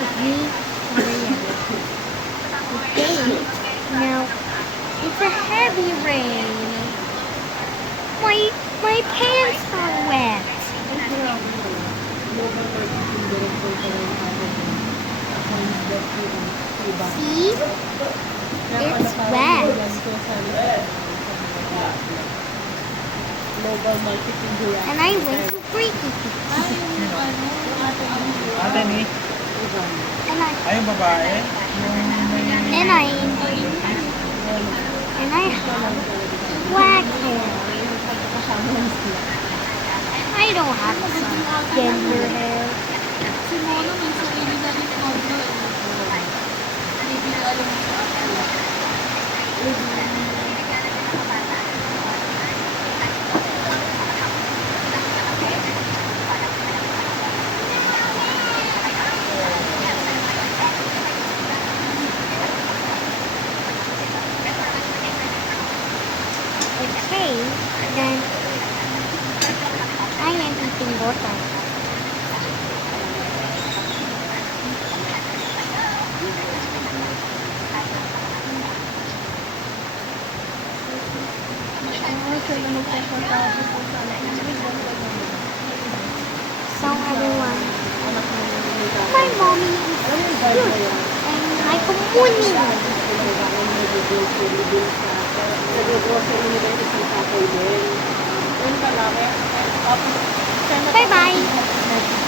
with me, Maria. Okay, now it's a heavy rain. My pants are wet. See? It's wet. And I went to Freaky. Ate ni? And I Ay, yung babae? and I have black hair. I don't have some gender hair. Si Mono may sarili na rin condo eh. Hindi ko alam mo. Okay, then I am eating water. So everyone, my mommy is cute and like a morning. Bye bye.